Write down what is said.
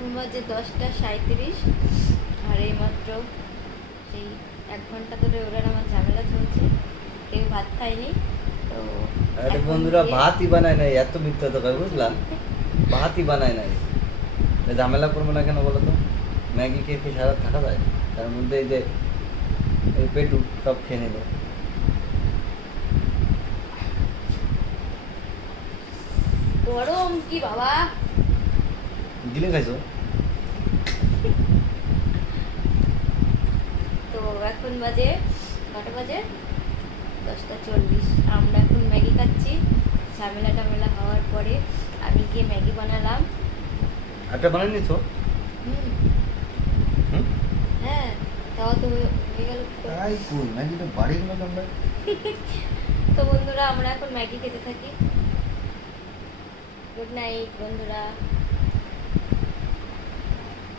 এখন বাজে 10টা 37 আর এইমাত্র সেই 1 ঘন্টা ধরে ওরা আমার ঝামেলা চলছে, কেউ ভাত খায়নি তো আরে এখন বন্ধুরা গিয়ে- ভাতই বানায় নাই, এত মিথ্যা তো কয় বুঝলাম, ভাতই বানায় নাই। এ ঝামেলা করবো না কেন বলো তো? ম্যাগি খেয়ে কি সারা থাকা যায়? তার মধ্যে এই যে এই পেটু সব খেয়ে নিল। গরম কি বাবা, গিলে খাইছো? তো এখন বাজে কটা বাজে 10টা 40। আমরা এখন ম্যাগি খাচ্ছি। ঝামেলা টামেলা হওয়ার পরে আমি গিয়ে ম্যাগি বানালাম। একটা বানিয়ে নিছো? হুম, হুম? হ্যাঁ, তাও তো হয়ে গেল কি করে? তাই কই ম্যাগিটা বাড়ি গেল তোমরা? তো বন্ধুরা আমরা এখন ম্যাগি খেতে থাকি। গুড নাইট বন্ধুরা।